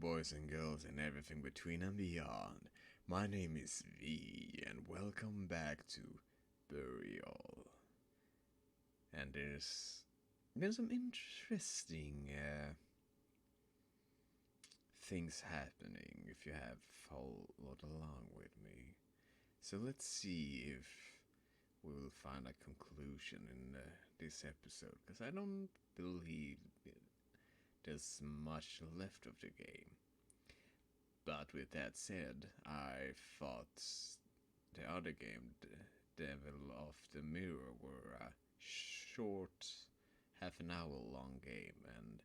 boys and girls and everything between and beyond. My name is V, and welcome back to Burial. And there's been some interesting things happening if you have followed along with me. So let's see if we will find a conclusion in this episode, because I don't believe there's much left of the game. But with that said, I thought the other game, the Devil of the Mirror, were a short, half an hour long game, and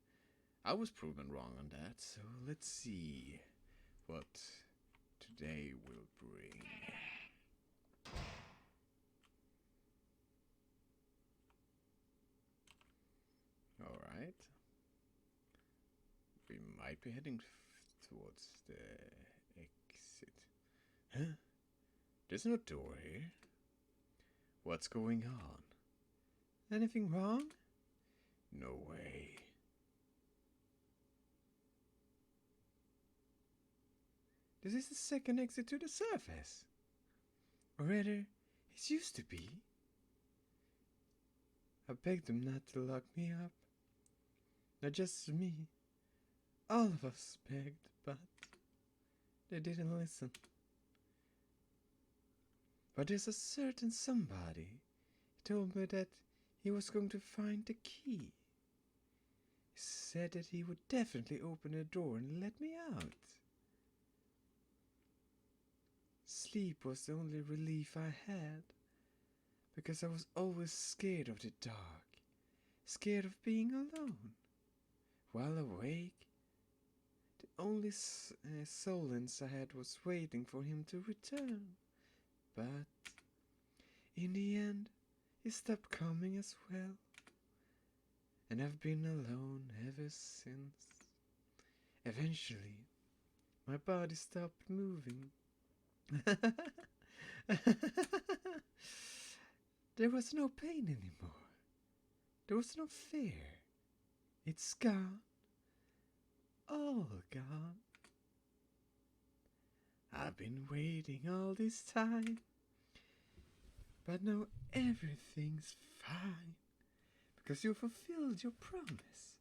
I was proven wrong on that, so let's see what today will bring. Alright. We might be heading towards the exit. Huh? There's no door here. What's going on? Anything wrong? No way. This is the second exit to the surface. Or rather, it used to be. I begged them not to lock me up. Not just me. All of us begged, but they didn't listen. But there's a certain somebody. He told me that he was going to find the key. He said that he would definitely open the door and let me out. Sleep was the only relief I had, because I was always scared of the dark, scared of being alone. While awake, the only solace I had was waiting for him to return. But in the end, he stopped coming as well. And I've been alone ever since. Eventually, my body stopped moving. There was no pain anymore. There was no fear. It's gone. All gone. I've been waiting all this time, but now everything's fine, because you fulfilled your promise.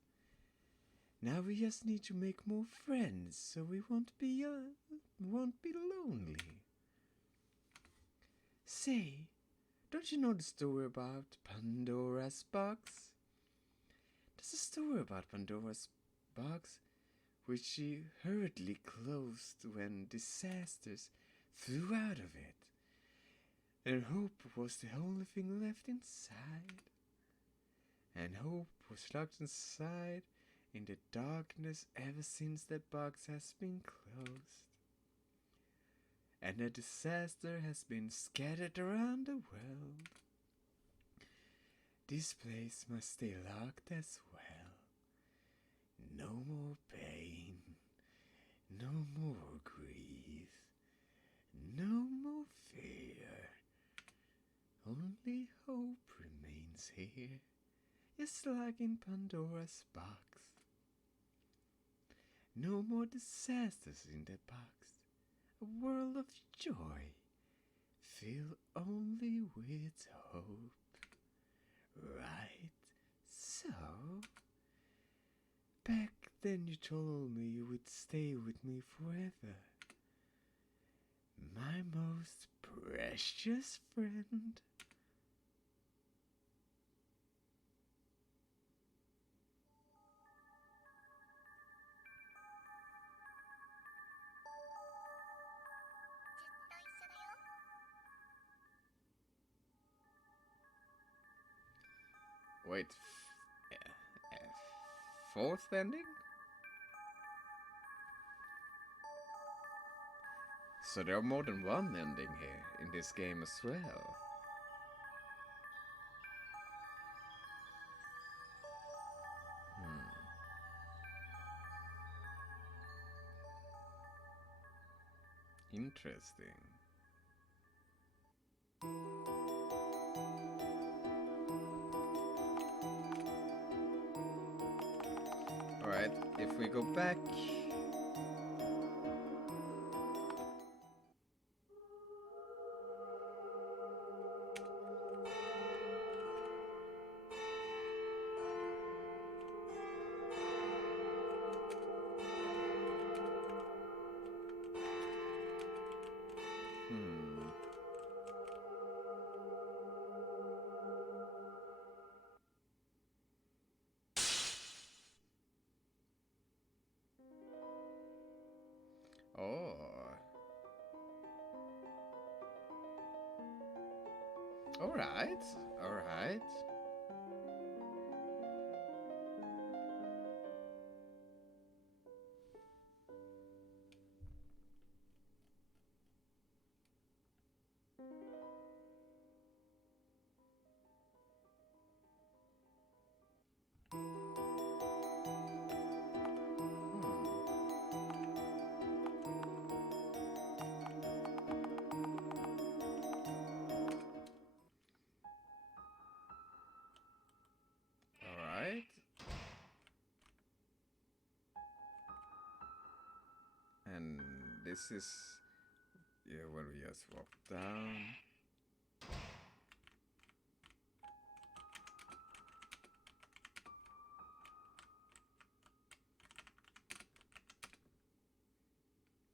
Now we just need to make more friends, so we won't be lonely. Say, don't you know the story about Pandora's box? There's a story about Pandora's box, which she hurriedly closed when disasters flew out of it, and hope was the only thing left inside. And hope was locked inside in the darkness ever since that box has been closed. And the disaster has been scattered around the world. This place must stay locked as well. No more pain, no more grief, no more fear. Only hope remains here, just like in Pandora's box. No more disasters in that box. A world of joy, filled only with hope. Right? So, back then you told me you would stay with me forever. My most precious friend. Wait, fourth ending? So there are more than one ending here in this game as well. Interesting. Alright, if we go back Alright, alright. Alright. And this is, yeah, where we just walk down.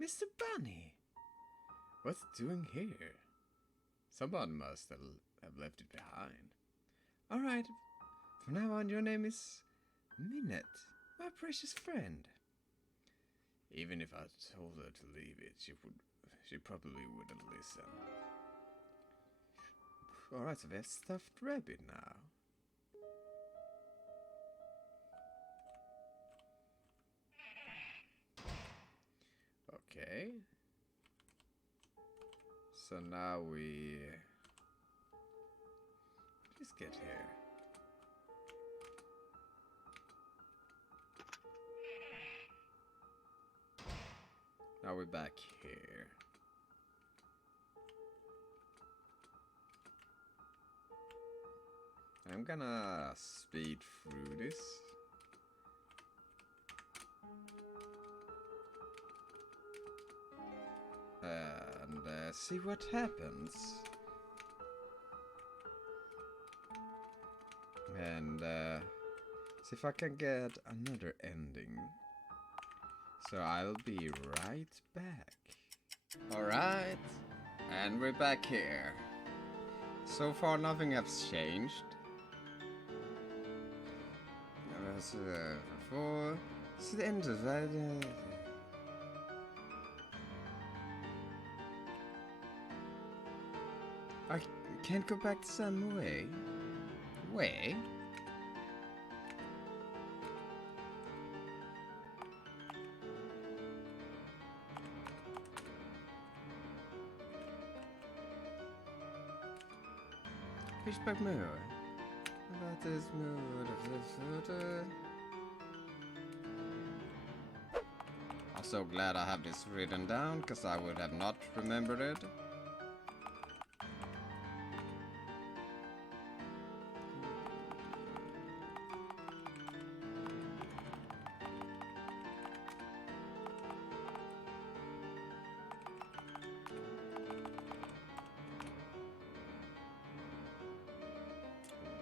Mr. Bunny! What's it doing here? Someone must have left it behind. Alright, from now on your name is Minette, my precious friend. Even if I told her to leave it, she probably wouldn't listen. Alright, so we have stuffed rabbit now. Okay. So now we just get here. Now we're back here. I'm gonna speed through this. And see what happens. And see if I can get another ending. So I'll be right back. Alright, and we're back here. So far nothing has changed. As before, it's the end of that. I can't go back the same way. Way? Fishback mirror. About this mood of the photo. I'm so glad I have this written down, because I would have not remembered it.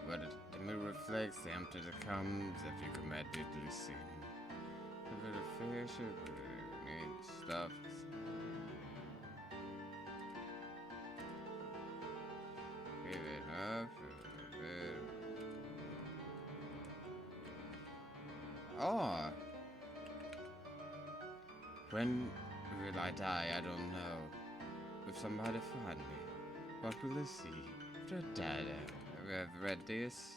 But the mirror reflects the empty that comes if you come at deeply seen. A bit of fish, stuff. Give it up. Oh. When will I die? I don't know. If somebody find me, what will they see? If they're dead. We have read this.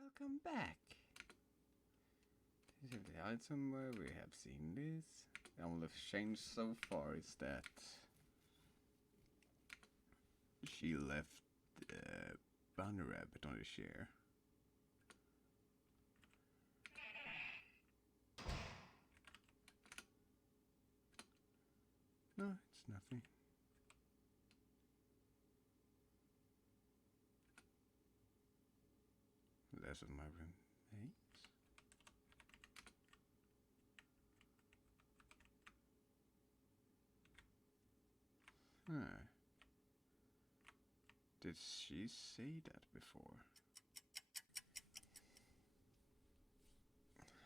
Welcome back. Is it behind somewhere? We have seen this. The only change so far is that she left Bunny Rabbit on the chair. No, it's nothing. Less of my roommates. Huh. Did she say that before?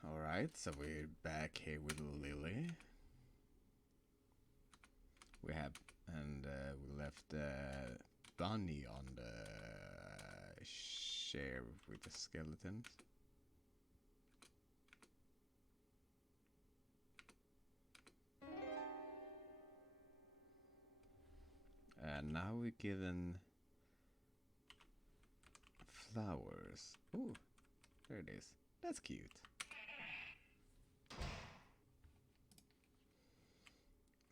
Alright, so we're back here with Lily. We have, and we left Bunny on the chair with the skeletons. And now we're given flowers. Ooh, there it is. That's cute.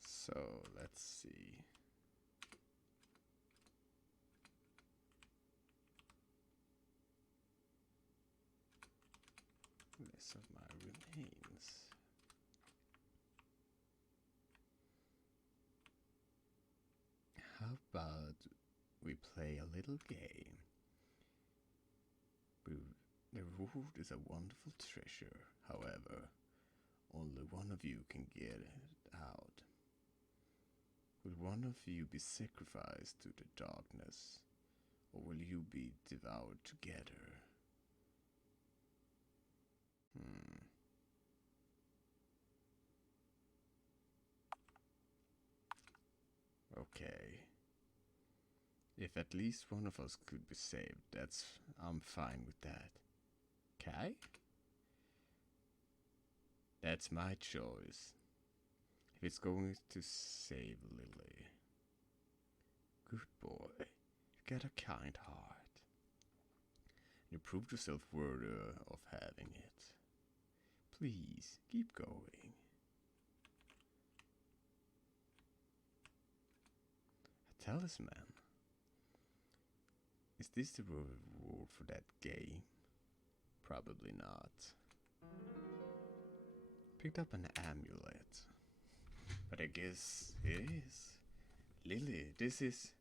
So, let's see. List of my remains. How about we play a little game? The reward is a wonderful treasure. However, only one of you can get it out. Will one of you be sacrificed to the darkness, or will you be devoured together? Okay. If at least one of us could be saved, I'm fine with that. Okay? That's my choice. If it's going to save Lily. Good boy. You got a kind heart. You proved yourself worthy of having it. Please, keep going. A talisman. Is this the reward for that game? Probably not. Picked up an amulet. But I guess it is. Lily, this is...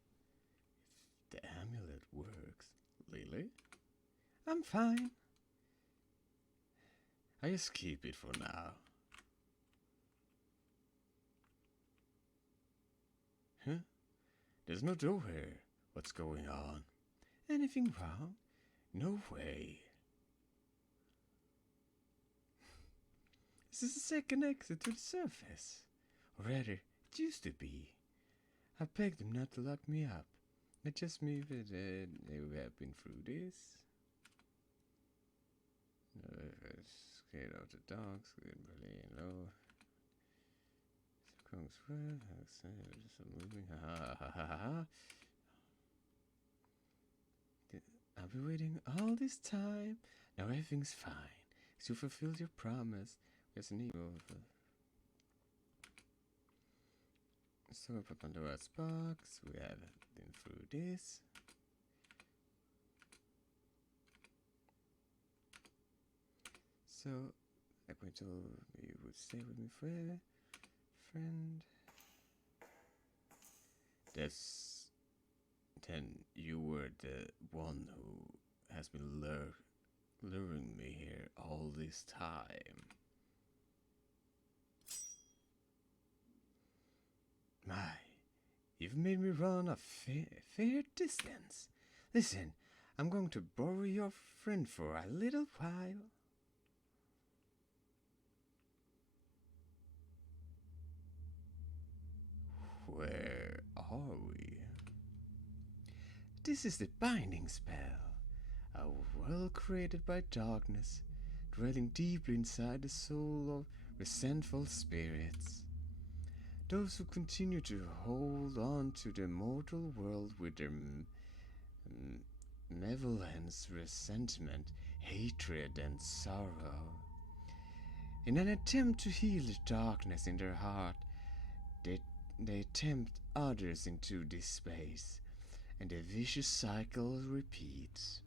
If the amulet works. Lily? I'm fine. I just keep it for now. Huh? There's no door here. What's going on? Anything wrong? No way. This is the second exit to the surface. Or rather, it used to be. I begged them not to lock me up. They just moved it. We have been through this. Scared of the dogs. Really low. Moving. Ha ha ha ha. I've been waiting all this time. Now everything's fine. You fulfilled your promise. There's an evil. So we put on the last box. We have been through this. So, like we told you would stay with me, friend. Then you were the one who has been luring me here all this time. My, you've made me run a fair distance. Listen, I'm going to borrow your friend for a little while. Where are we? This is the binding spell, a world created by darkness, dwelling deeply inside the soul of resentful spirits. Those who continue to hold on to the mortal world with their malevolence, resentment, hatred, and sorrow. In an attempt to heal the darkness in their heart, they tempt others into this space, and the vicious cycle repeats.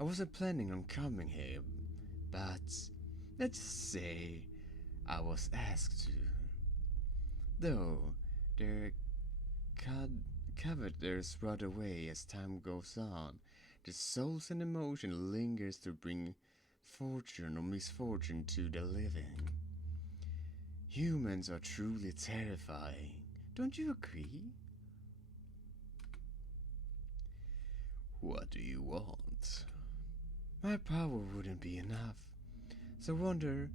I wasn't planning on coming here, but let's say I was asked to. Though their coveters rot away as time goes on, the souls and emotion lingers to bring fortune or misfortune to the living. Humans are truly terrifying, don't you agree? What do you want? My power wouldn't be enough, so wonder,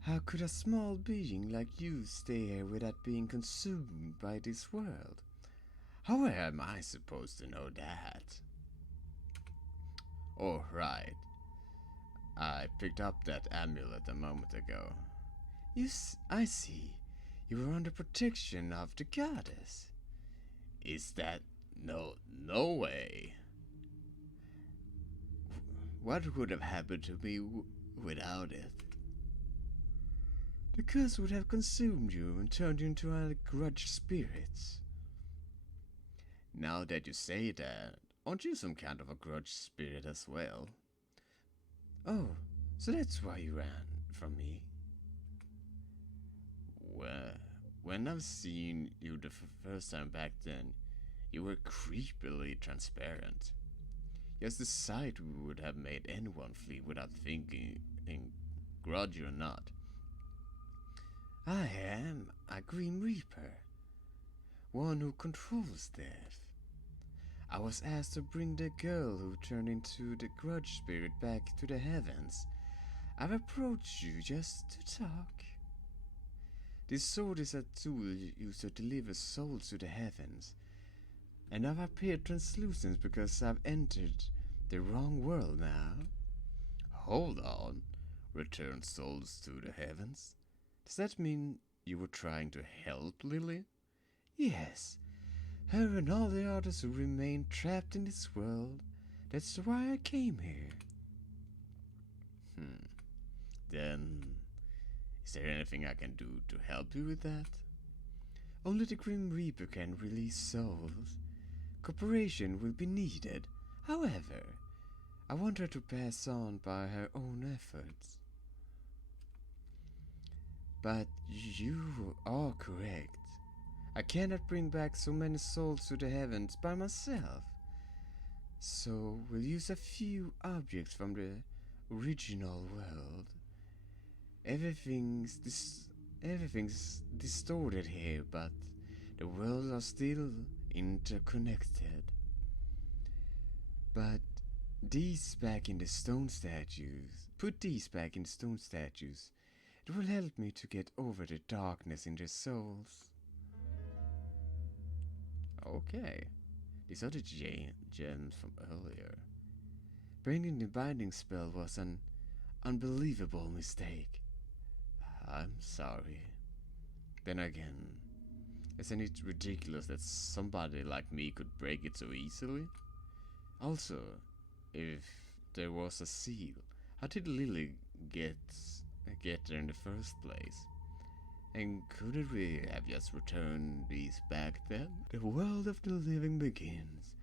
how could a small being like you stay here without being consumed by this world? How am I supposed to know that? Oh, right. I picked up that amulet a moment ago. I see. You were under protection of the goddess. Is that... No way. what would have happened to me without it? The curse would have consumed you and turned you into a grudge spirit. Now that you say that, aren't you some kind of a grudge spirit as well? Oh, so that's why you ran from me. Well, when I've seen you the first time back then, you were creepily transparent. Yes, the sight would have made anyone flee without thinking, grudge or not. I am a Grim Reaper, one who controls death. I was asked to bring the girl who turned into the grudge spirit back to the heavens. I've approached you just to talk. This sword is a tool used to deliver souls to the heavens, and I've appeared translucent because I've entered the wrong world now. Hold on, return souls to the heavens? Does that mean you were trying to help Lily? Yes, her and all the others who remain trapped in this world. That's why I came here. Then, is there anything I can do to help you with that? Only the Grim Reaper can release souls. Cooperation will be needed. However, I want her to pass on by her own efforts. But you are correct. I cannot bring back so many souls to the heavens by myself. So we'll use a few objects from the original world. Everything's distorted here, but the worlds are still interconnected. But these back in the stone statues. Put these back in stone statues. It will help me to get over the darkness in their souls. Okay. These are the gems from earlier. Bringing the binding spell was an unbelievable mistake. I'm sorry. Then again, isn't it ridiculous that somebody like me could break it so easily? Also, if there was a seal, how did Lily get there in the first place? And couldn't we have just returned these back then? The world of the living begins.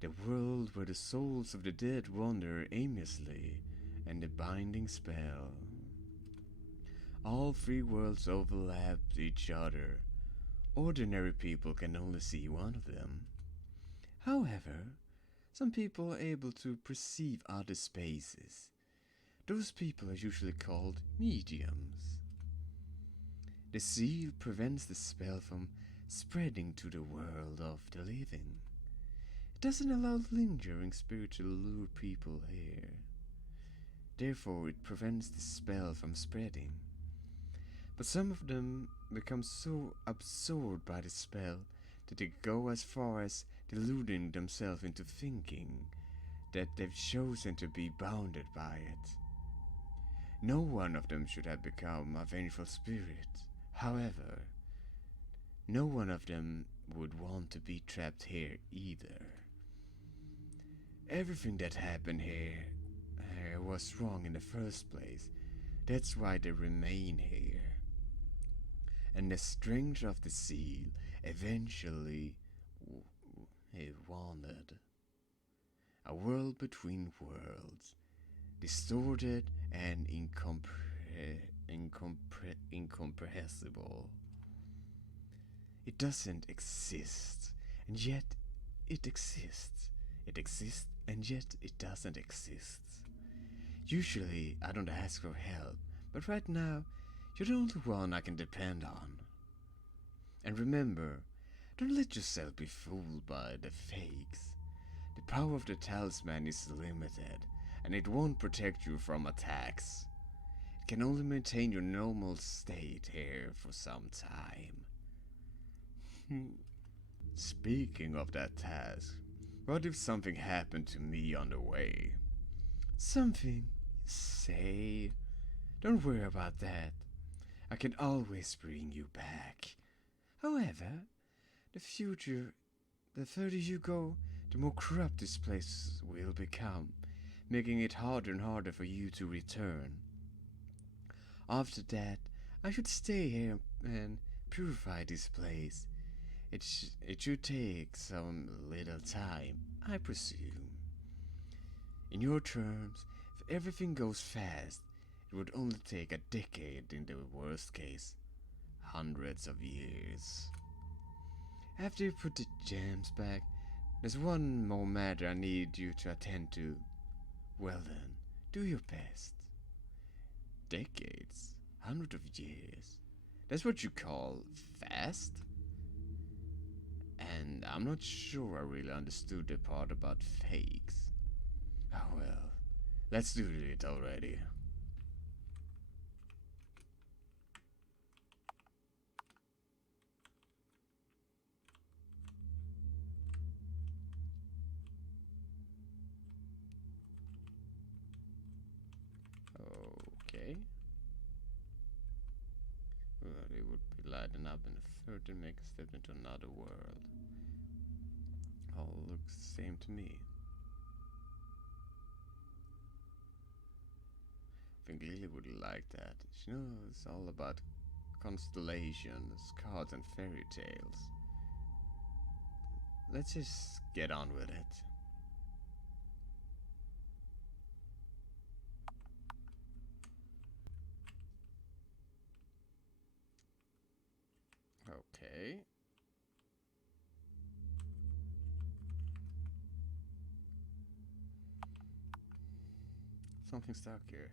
The world where the souls of the dead wander aimlessly, and the binding spell. All three worlds overlap each other. Ordinary people can only see one of them. However, some people are able to perceive other spaces. Those people are usually called mediums. The seal prevents the spell from spreading to the world of the living. It doesn't allow lingering spirits to lure people here. Therefore, it prevents the spell from spreading. But some of them become so absorbed by the spell that they go as far as deluding themselves into thinking that they've chosen to be bounded by it. No one of them should have become a vengeful spirit. However, no one of them would want to be trapped here either. Everything that happened here was wrong in the first place. That's why they remain here. And the strength of the seal eventually wanted. A world between worlds, distorted and incomprehensible. It doesn't exist, and yet it exists. It exists, and yet it doesn't exist. Usually, I don't ask for help, but right now, you're the only one I can depend on. And remember, don't let yourself be fooled by the fakes. The power of the talisman is limited, and it won't protect you from attacks. It can only maintain your normal state here for some time. Speaking of that task, what if something happened to me on the way? Something, say? Don't worry about that. I can always bring you back. However, the further you go, the more corrupt this place will become. making it harder and harder for you to return. After that, I should stay here and purify this place. It should take some little time, I presume. In your terms, if everything goes fast, it would only take a decade in the worst case. Hundreds of years. After you put the gems back, there's one more matter I need you to attend to. Well then, do your best. Decades? Hundreds of years? That's what you call fast? And I'm not sure I really understood the part about fakes. Oh well, let's do it already. Okay. Well, it would be lighting up in a third and make a step into another world. All looks the same to me. I think Lily would like that. She knows all about constellations, cards, and fairy tales. Let's just get on with it. Okay. Something stuck here.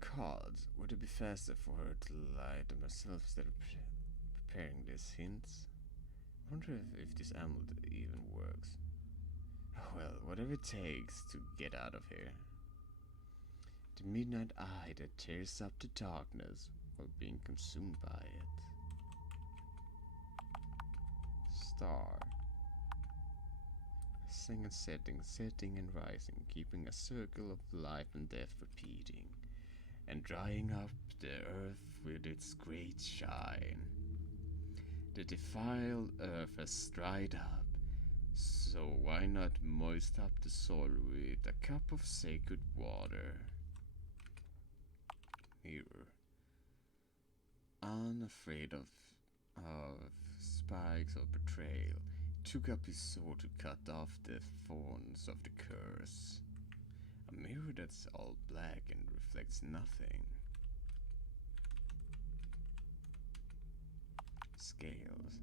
Cards. Would it be faster for her to lie to myself instead of preparing these hints? I wonder if this amulet even works. Oh well, whatever it takes to get out of here. The midnight eye that tears up the darkness while being consumed by it. Star. Setting and setting, setting and rising, keeping a circle of life and death repeating, and drying up the earth with its great shine. The defiled earth has dried up, so why not moist up the soil with a cup of sacred water? Mirror. Unafraid of spikes or betrayal, took up his sword to cut off the thorns of the curse. A mirror that's all black and reflects nothing. Scales.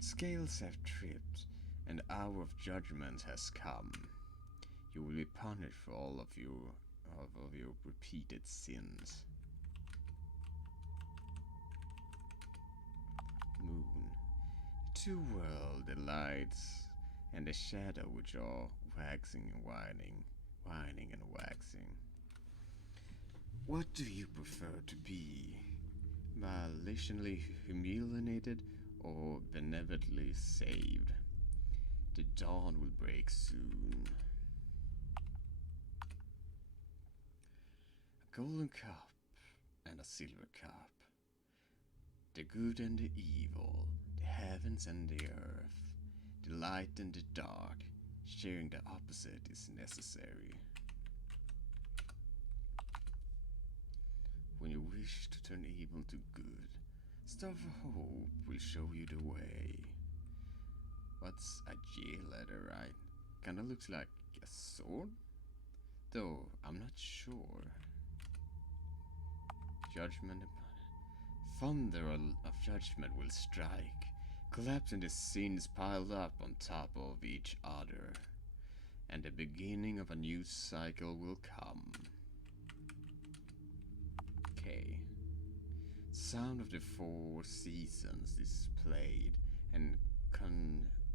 Scales have tripped, and the hour of judgment has come. You will be punished for all of your repeated sins. Moon. The two worlds, the lights and the shadow which are waxing and whining and waxing. What do you prefer to be? Volitionally humiliated or benevolently saved? The dawn will break soon. A golden cup and a silver cup. The good and the evil, the heavens and the earth, the light and the dark, sharing the opposite is necessary. When you wish to turn evil to good, Star of Hope will show you the way. What's a J letter, right? Kinda looks like a sword? Though, I'm not sure. Judgment upon it. Thunder of judgment will strike, collapsing the sins piled up on top of each other, and the beginning of a new cycle will come. Okay. Sound of the four seasons is played, and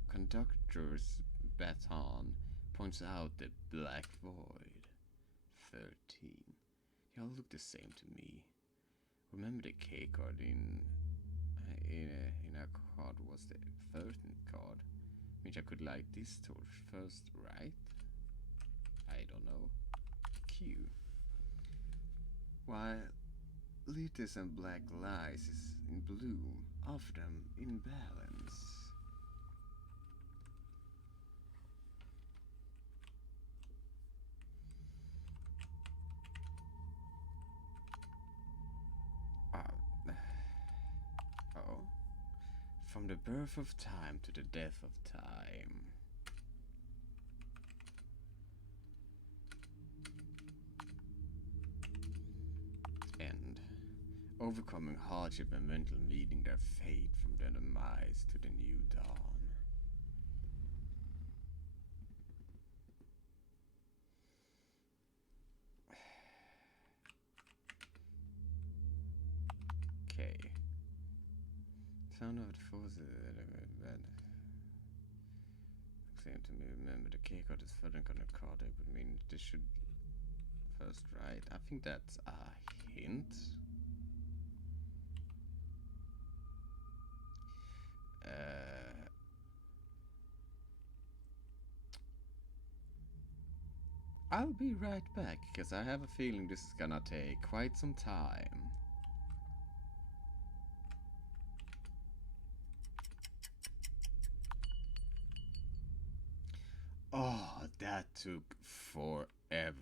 conductor's baton points out the black void. 13. They all look the same to me. Remember the K card in our card was the 13th card, which I could light this torch first, right? I don't know. Q. While Litis and Black Lies is in bloom, offer them in balance. From the birth of time to the death of time. End. Overcoming hardship and mental meeting their fate from their demise to the new dawn. Okay. Sound of the forces that seem to me remember the K code is further connected, but mean this should first right. I think that's a hint. I'll be right back, because I have a feeling this is gonna take quite some time. Oh, that took forever.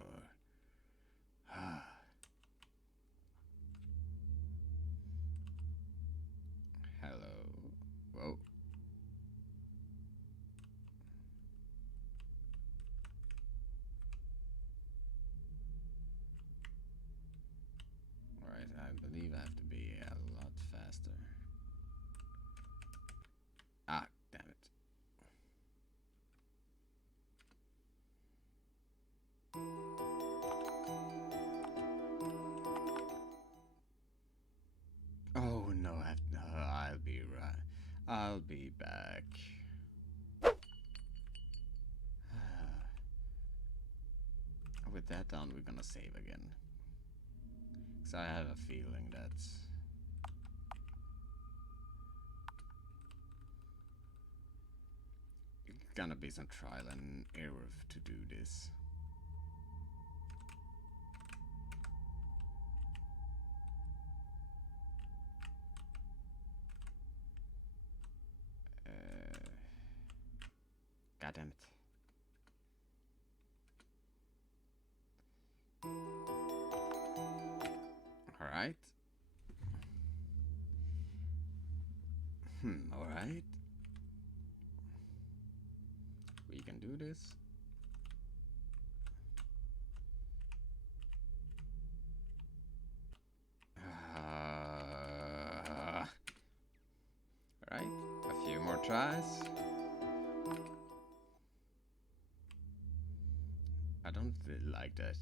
Hello. Whoa. Alright, I believe I have to be a lot faster. Ah, damn it. Oh no, I'll be right. I'll be back. With that done, we're gonna save again. Because I have a feeling that's gonna be some trial and error to do this. God damn it. Alright. Alright. We can do this. Alright, a few more tries. I don't like that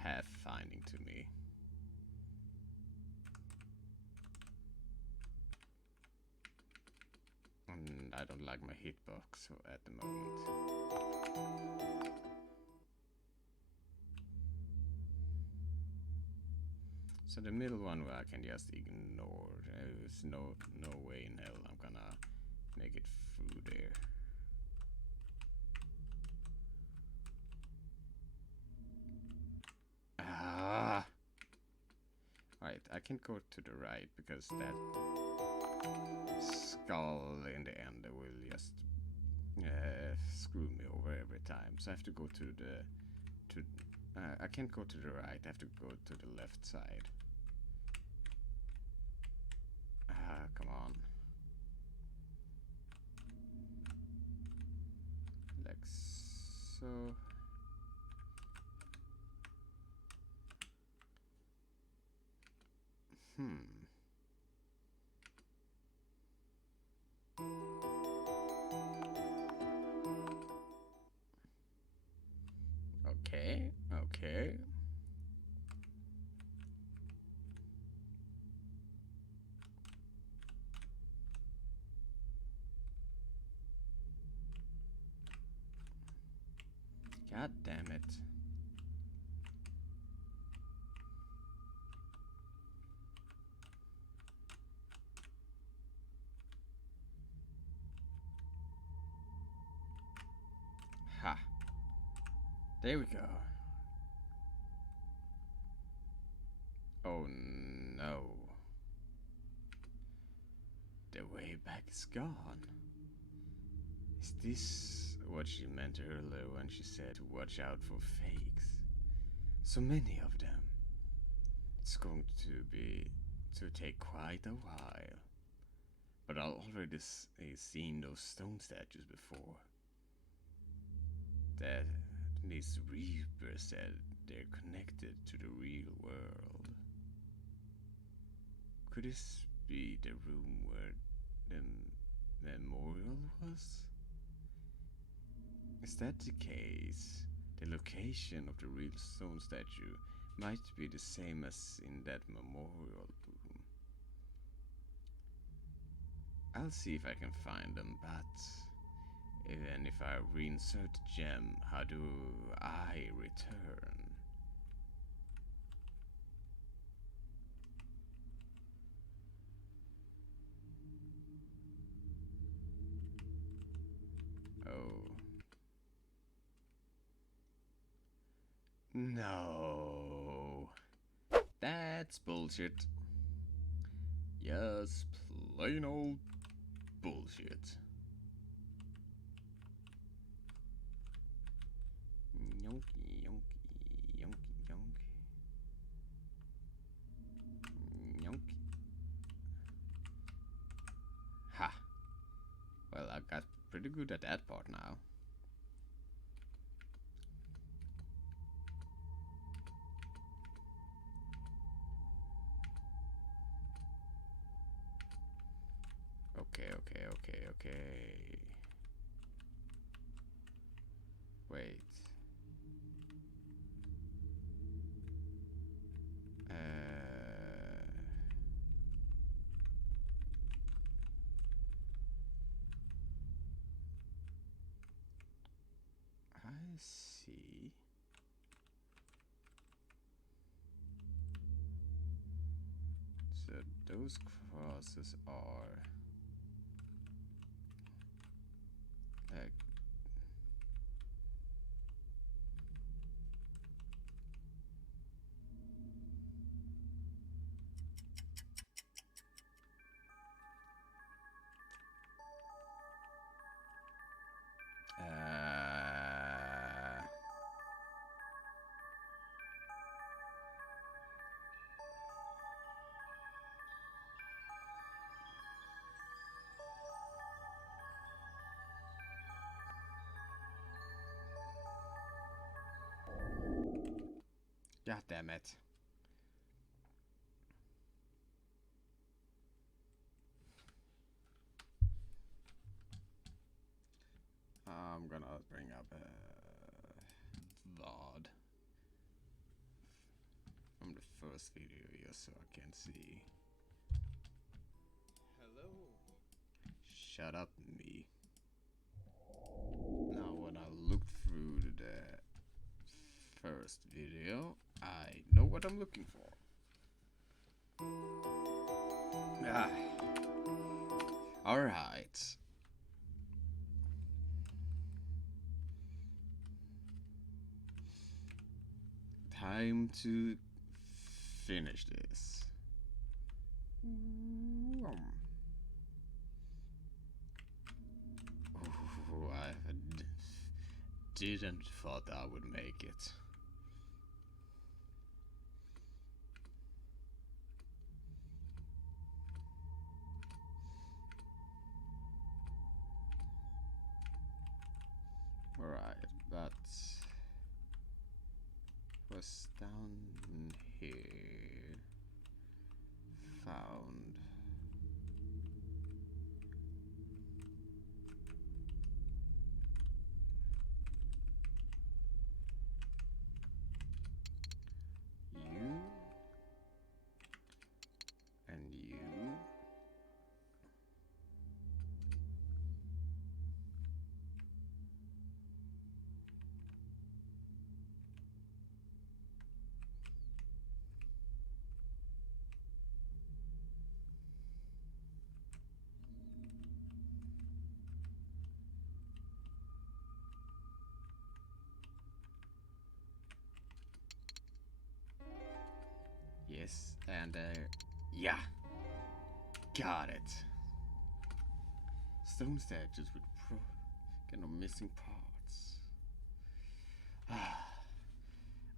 pathfinding to me. And I don't like my hitbox at the moment. So the middle one I can just ignore. There's no way in hell I'm gonna make it through there. Ah! Alright, I can go to the right because that skull in the end will just screw me over every time. So I have to go to the I can't go to the right. I have to go to the left side. Ah, come on. Like so. Okay, okay. God damn it. Ha. There we go. Oh no. The way back is gone. Is this what she meant earlier when she said to watch out for fakes? So many of them. It's going to take quite a while. But I already seen those stone statues before. That these reapers said they're connected to the real world. Could this be the room where the memorial was? Is that the case, the location of the real stone statue might be the same as in that memorial room. I'll see if I can find them, but even if I reinsert the gem, how do I return? Oh. No. That's bullshit. Yes, plain old bullshit. Yonky, yonky, yonky, yonky. Yonky. Ha. Well, I got pretty good at that part now. Okay. Wait. I see. So those crosses are like God damn it. I'm gonna bring up VOD from the first video here so I can see. Hello. Shut up, me. Now when I look through the first video, I know what I'm looking for. Ah. Alright. Time to finish this. Ooh, I didn't thought I would make it. Alright, but was down here. Found. You. And you. Yes, and yeah, got it. Stone statues with kind of missing parts.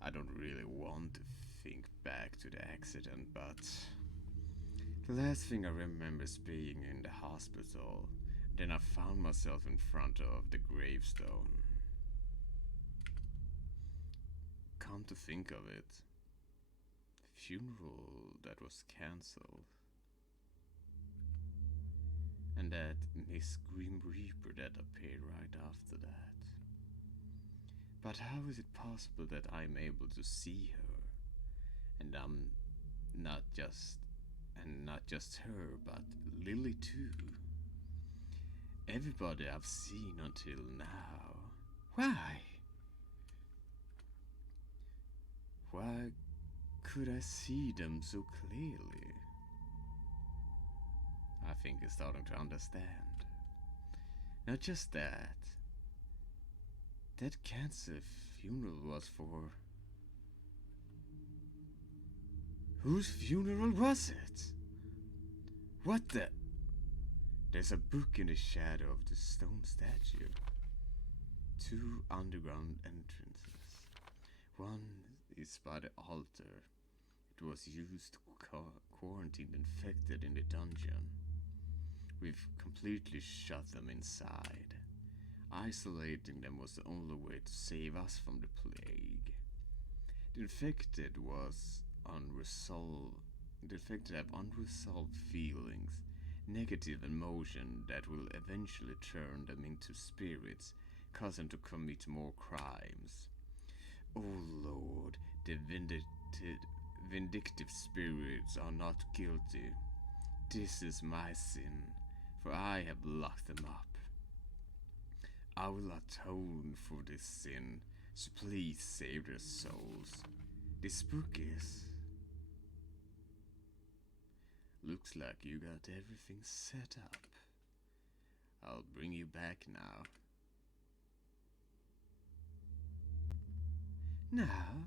I don't really want to think back to the accident, but The last thing I remember is being in the hospital. Then I found myself in front of the gravestone. Come to think of it, the funeral that was cancelled. And that Miss Grim Reaper that appeared right after that. But how is it possible that I'm able to see her? And I'm not just her, but Lily too. Everybody I've seen until now. Why? Why could I see them so clearly? I think you're starting to understand. Not just that. That cancer funeral was for... Whose funeral was it? What the... There's a book in the shadow of the stone statue. 2 underground entrances. One is by the altar. It was used to quarantine the infected in the dungeon. We've completely shut them inside. Isolating them was the only way to save us from the plague. The infected have unresolved feelings, negative emotion that will eventually turn them into spirits, cause them to commit more crimes. Oh Lord, the vindictive spirits are not guilty. This is my sin, for I have locked them up. I will atone for this sin, so please save their souls. This book is... Looks like you got everything set up. I'll bring you back now. Now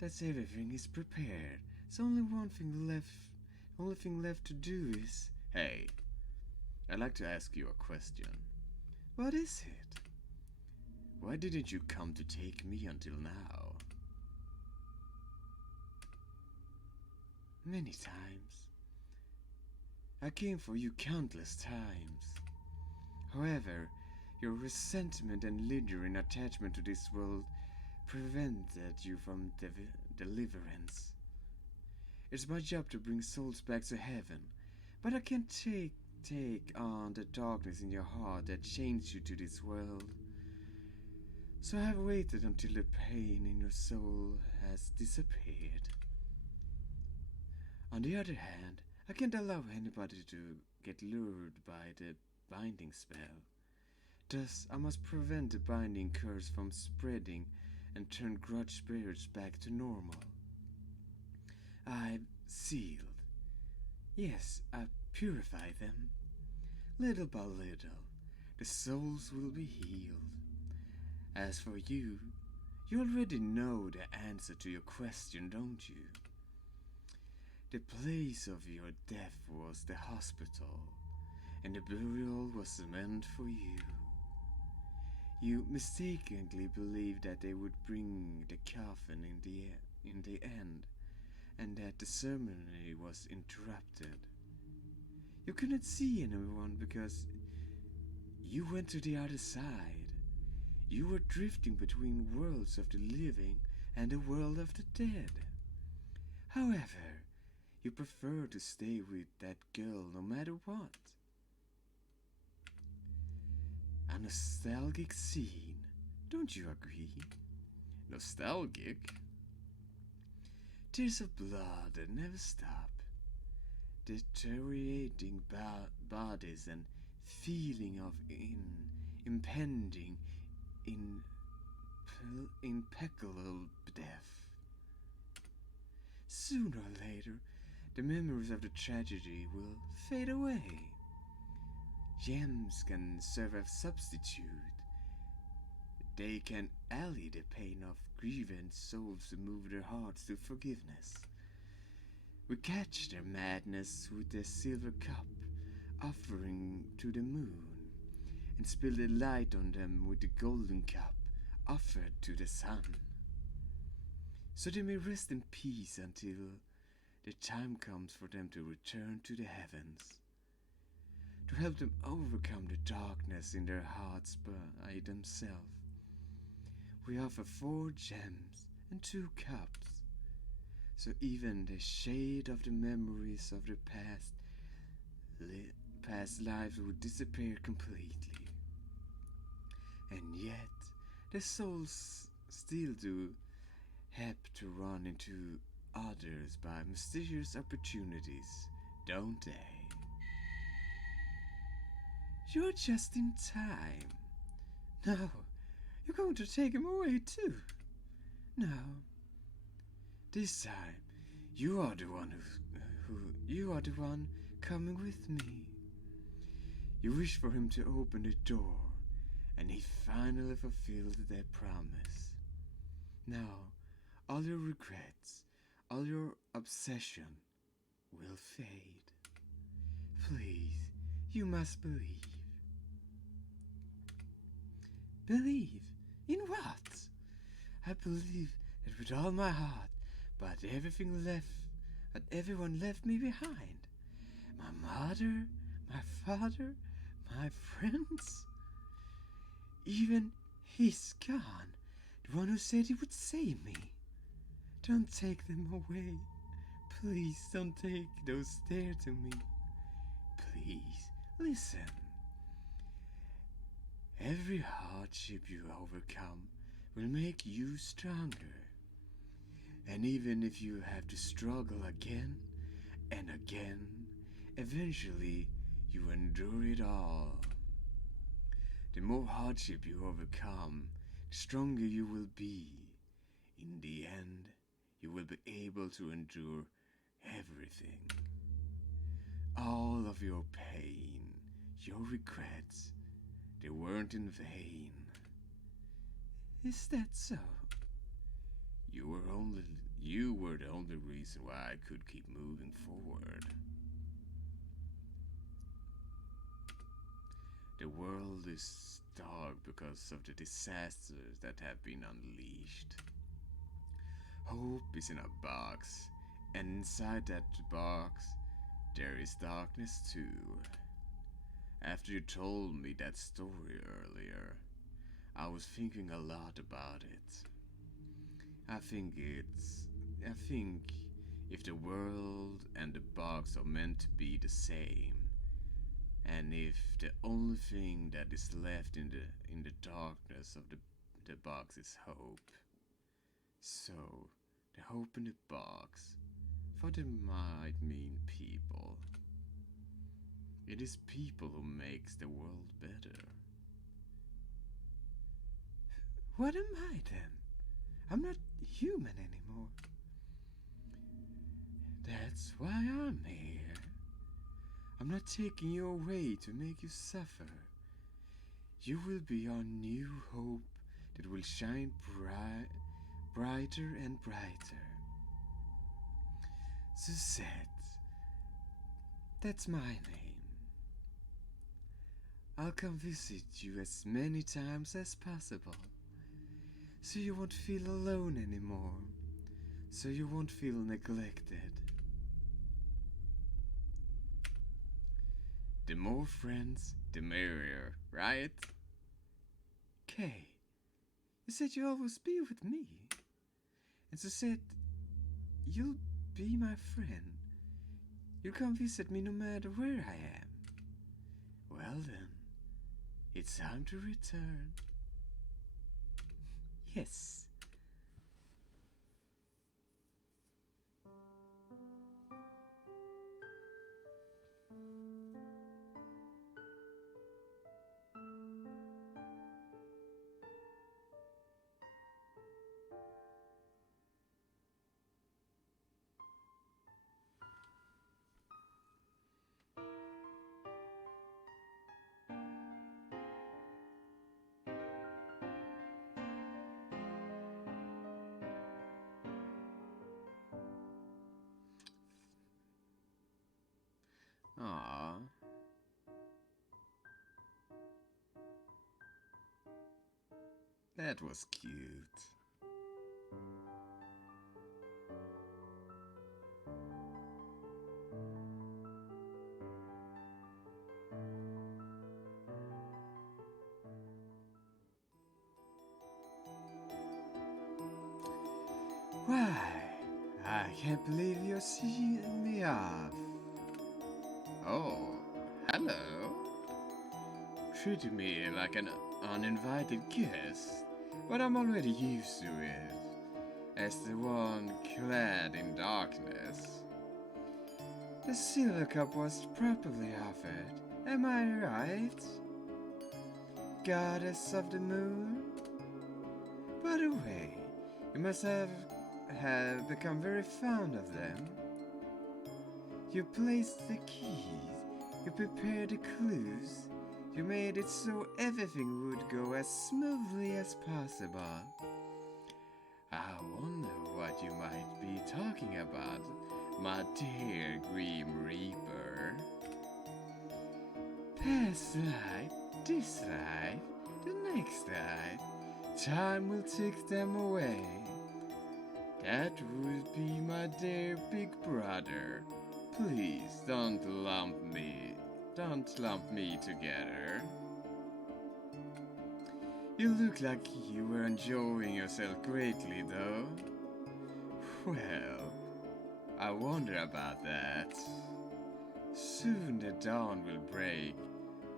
that everything is prepared, there's only one thing left. The only thing left to do is... Hey, I'd like to ask you a question. What is it? Why didn't you come to take me until now? Many times. I came for you countless times. However, your resentment and lingering attachment to this world prevented you from deliverance. It's my job to bring souls back to heaven, but I can't take on the darkness in your heart that chains you to this world. So I have waited until the pain in your soul has disappeared. On the other hand, I can't allow anybody to get lured by the binding spell. Thus, I must prevent the binding curse from spreading and turn grudge spirits back to normal. I've sealed. Yes, I purify them. Little by little, the souls will be healed. As for you, you already know the answer to your question, don't you? The place of your death was the hospital, and the burial was meant for you. You mistakenly believed that they would bring the coffin in the end, and that the ceremony was interrupted. You couldn't see anyone because you went to the other side. You were drifting between worlds of the living and the world of the dead. However, you prefer to stay with that girl no matter what. A nostalgic scene, don't you agree? Nostalgic? Tears of blood that never stop. Deteriorating bodies and feeling of impending impeccable death. Sooner or later, the memories of the tragedy will fade away. Gems can serve as substitute. They can allay the pain of grievant souls to move their hearts to forgiveness. We catch their madness with a silver cup, offering to the moon, and spill the light on them with the golden cup, offered to the sun. So they may rest in peace until the time comes for them to return to the heavens, to help them overcome the darkness in their hearts by themselves. We offer 4 gems and 2 cups, so even the shade of the memories of the past lives would disappear completely. And yet, the souls still do happen to run into others by mysterious opportunities, don't they? You're just in time. No, you're going to take him away too. No. This time, you are the one you are the one coming with me. You wish for him to open the door, and he finally fulfilled their promise. Now, all your regrets, all your obsession will fade. Please, you must believe. Believe? In what? I believe that with all my heart, but everyone left me behind. My mother, my father, my friends. Even he's gone, the one who said he would save me. Don't take them away. Please don't take those there to me. Please, listen. Every hardship you overcome will make you stronger. And even if you have to struggle again and again, eventually you endure it all. The more hardship you overcome, the stronger you will be. In the end, you will be able to endure everything. All of your pain, your regrets, they weren't in vain. Is that so? You were the only reason why I could keep moving forward. The world is dark because of the disasters that have been unleashed. Hope is in a box, and inside that box, there is darkness too. After you told me that story earlier, I was thinking a lot about it. I think if the world and the box are meant to be the same, and if the only thing that is left in the darkness of the box is hope, so the hope in the box for them might mean people. It is people who makes the world better. What am I then? I'm not human anymore. That's why I'm here. I'm not taking you away to make you suffer. You will be our new hope that will shine brighter and brighter. Suzette, that's my name. I'll come visit you as many times as possible, so you won't feel alone anymore, so you won't feel neglected. The more friends, the merrier, right? Kay, you said you'll always be with me. And Suzette, you'll be my friend. You'll come visit me no matter where I am. Well then, it's time to return. Yes. Aww. That was cute. I can't believe you're seeing me off. Oh, hello. Treat me like an uninvited guest, but I'm already used to it, as the one clad in darkness. The silver cup was properly offered, am I right? Goddess of the moon? By the way, you must have become very fond of them. You placed the keys, you prepared the clues, you made it so everything would go as smoothly as possible. I wonder what you might be talking about, my dear Grim Reaper. Past life, this life, the next life, time will take them away. That would be my dear big brother. Please don't lump me together. You look like you were enjoying yourself greatly, though. Well, I wonder about that. Soon the dawn will break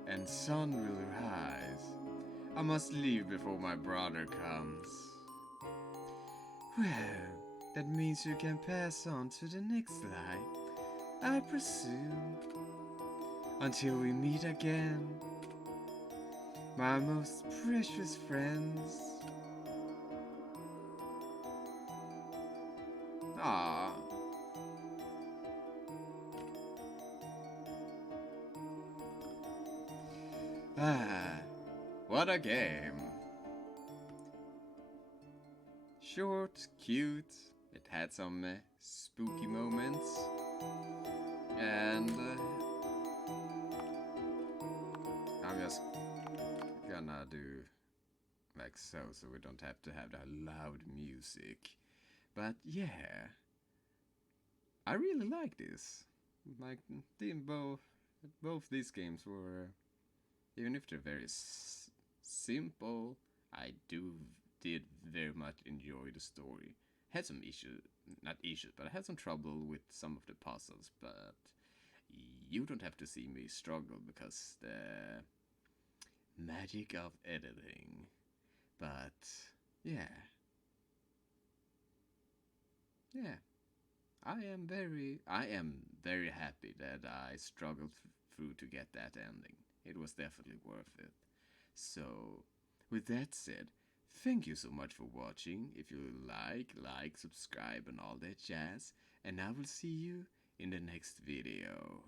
and sun will rise. I must leave before my brother comes. Well, that means you can pass on to the next life, I presume. Until we meet again, my most precious friends. Ah. What a game. Short, cute, it had some spooky moments, and I'm just gonna do like so we don't have to have that loud music. But yeah, I really like this. Like both these games were, even if they're very simple, I did very much enjoy the story. Had some not issues, but I had some trouble with some of the puzzles. But you don't have to see me struggle because the magic of editing. But yeah, I am very happy that I struggled through to get that ending. It was definitely worth it. So, with that said, thank you so much for watching. If you like, subscribe, and all that jazz. And I will see you in the next video.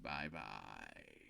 Bye bye.